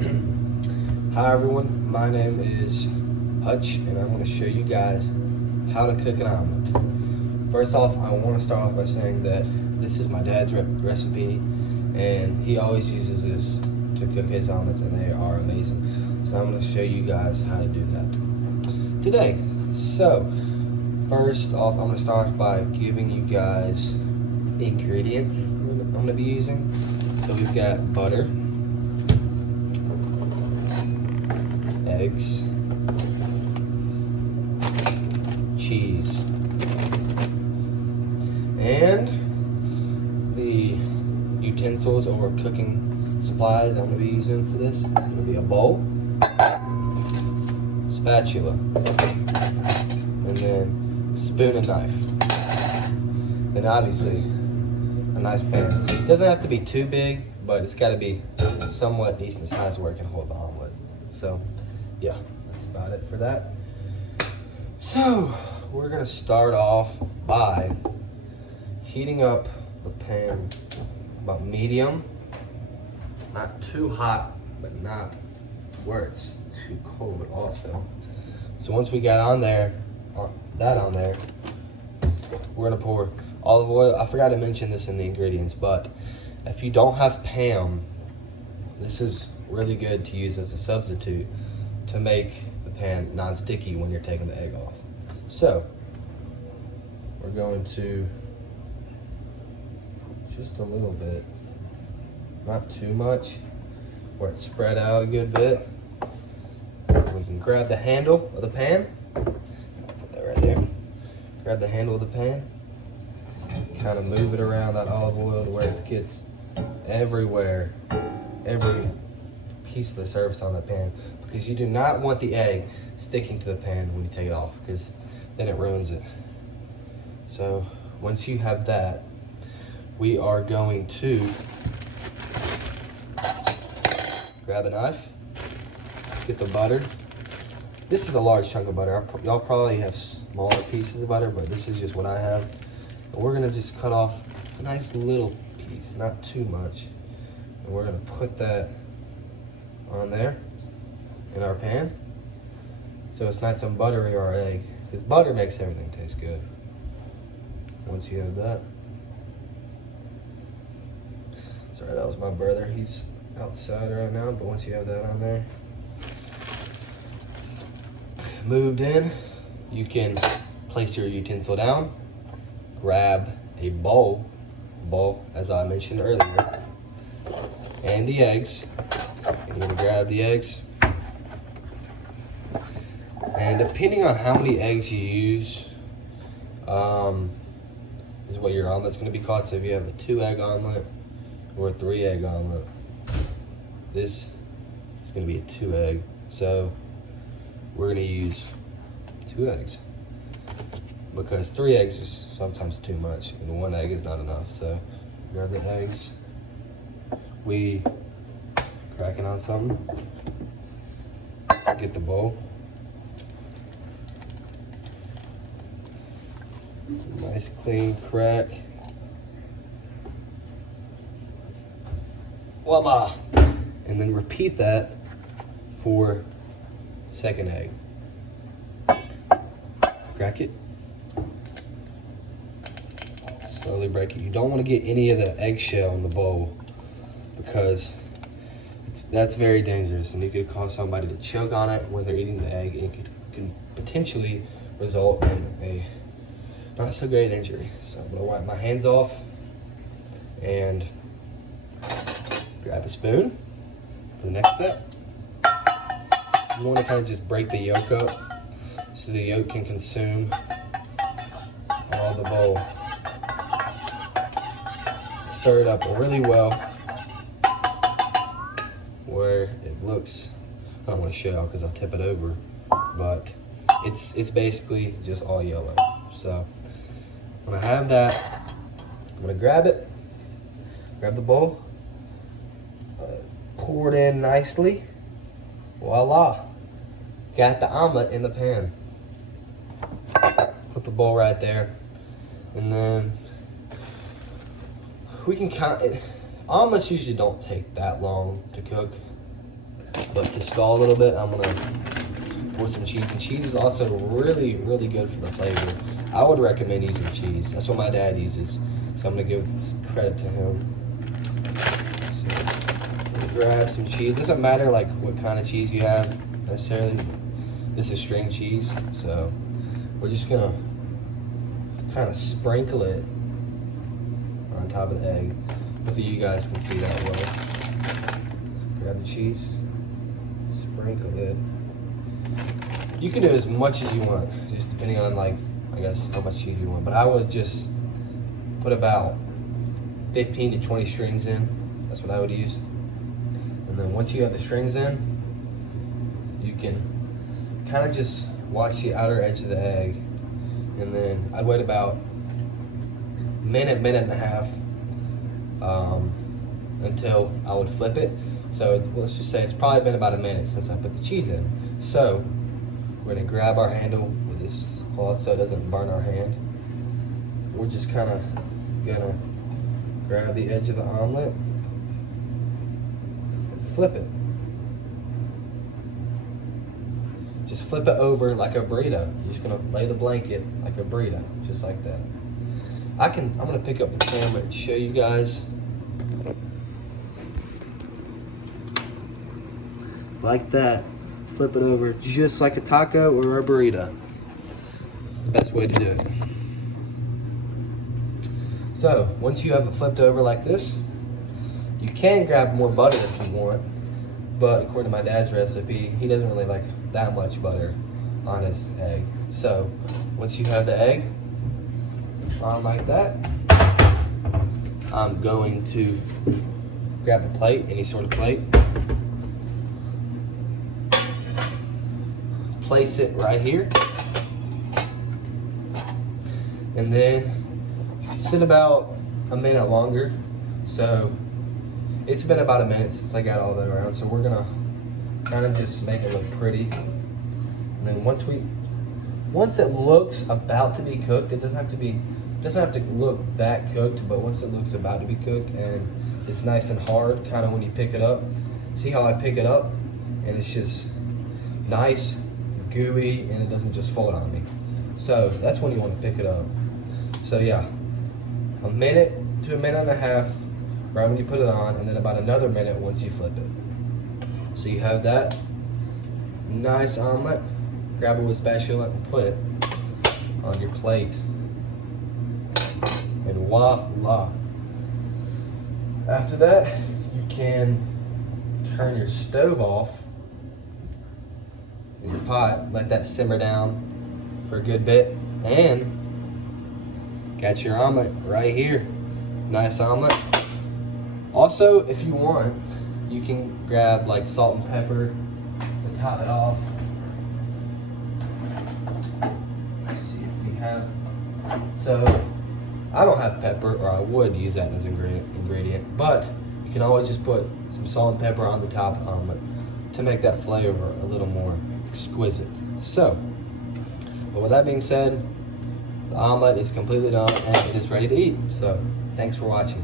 Hi everyone, my name is Hutch and I'm going to show you guys how to cook an omelet. First off, I want to start off by saying that this is my dad's recipe and he always uses this to cook his omelets and they are amazing. So I'm going to show you guys how to do that today. So first off, I'm going to start by giving you guys the ingredients I'm going to be using. So we've got butter, eggs, cheese, and the utensils or cooking supplies I'm going to be using for this is going to be a bowl, spatula, and then spoon and knife. And obviously a nice pan. It doesn't have to be too big, but it's got to be somewhat decent size where it can hold the omelet. So yeah, that's about it for that. So we're gonna start off by heating up the pan about medium, not too hot, but not where it's too cold also. So once we got that on there, we're gonna pour olive oil. I forgot to mention this in the ingredients, but if you don't have Pam, this is really good to use as a substitute to make the pan non-sticky when you're taking the egg off. So we're going to just a little bit, not too much, where it's spread out a good bit. We can grab the handle of the pan, put that right there. Grab the handle of the pan, kind of move it around that olive oil to where it gets everywhere, every piece of the surface on the pan, because you do not want the egg sticking to the pan when you take it off, because then it ruins it. So once you have that, we are going to grab a knife, get the butter. This is a large chunk of butter. Y'all probably have smaller pieces of butter, but this is just what I have. And we're gonna just cut off a nice little piece, not too much. And we're gonna put that on there in our pan, so it's nice and buttery, our egg, because butter makes everything taste good. Once you have that, sorry, that was my brother, he's outside right now, but once you have that on there moved in, you can place your utensil down, grab a bowl as I mentioned earlier, and the eggs. You're gonna grab the eggs, and depending on how many eggs you use, is what your omelet's gonna be called. So if you have a 2-egg omelet or a 3-egg omelet, this is gonna be a 2-egg. So we're gonna use 2 eggs, because 3 eggs is sometimes too much and 1 egg is not enough. So grab the eggs. We cracking on something. Get the bowl. Nice clean crack. Voila! And then repeat that for the 2nd egg. Crack it. Slowly break it. You don't want to get any of the eggshell in the bowl, because that's very dangerous, and you could cause somebody to choke on it when they're eating the egg. It can potentially result in a not so great injury. So I'm gonna wipe my hands off and grab a spoon for the next step. You want to kind of just break the yolk up so the yolk can consume all the bowl. Stir it up really well where it looks, I don't want to show y'all because I'll tip it over, but it's basically just all yellow. So when I have that, I'm gonna grab it, grab the bowl, pour it in nicely. Voila, got the omelet in the pan. Put the bowl right there, and then we can count it. Omelets usually don't take that long to cook. But to stall a little bit, I'm gonna pour some cheese. And cheese is also really, really good for the flavor. I would recommend using cheese. That's what my dad uses. So I'm gonna give credit to him. So grab some cheese. It doesn't matter like what kind of cheese you have necessarily. This is string cheese, so we're just gonna kind of sprinkle it on top of the egg. Hopefully you guys can see that well. Grab the cheese, sprinkle it. You can do as much as you want, just depending on like, I guess, how much cheese you want. But I would just put about 15 to 20 strings in. That's what I would use. And then once you have the strings in, you can kind of just watch the outer edge of the egg. And then I'd wait about a minute, minute and a half until I would flip it. So let's just say it's probably been about a minute since I put the cheese in. So we're gonna grab our handle with this cloth so it doesn't burn our hand. We're just kind of gonna grab the edge of the omelet, flip it. Just flip it over like a burrito. You're just gonna lay the blanket like a burrito, just like that. I'm gonna pick up the camera and show you guys. Like that. Flip it over just like a taco or a burrito. It's the best way to do it. So once you have it flipped over like this, you can grab more butter if you want, but according to my dad's recipe, he doesn't really like that much butter on his egg. So once you have the egg on like that, I'm going to grab a plate, any sort of plate, place it right here, and then sit about a minute longer. So it's been about a minute since I got all that around, so we're gonna kind of just make it look pretty. And then once it looks about to be cooked, it doesn't have to look that cooked, but once it looks about to be cooked and it's nice and hard, kind of when you pick it up, see how I pick it up and it's just nice, gooey, and it doesn't just fold on me. So that's when you want to pick it up. So yeah, a minute to a minute and a half right when you put it on, and then about another minute once you flip it. So you have that nice omelet. Grab it with a spatula and put it on your plate. And voila. After that, you can turn your stove off in your pot, let that simmer down for a good bit, and got your omelet right here. Nice omelet. Also, if you want, you can grab like salt and pepper to top it off. Let's see if we have. So, I don't have pepper, or I would use that as an ingredient, but you can always just put some salt and pepper on the top of the omelet to make that flavor a little more exquisite. So, but with that being said, the omelet is completely done and it is ready to eat. So, thanks for watching.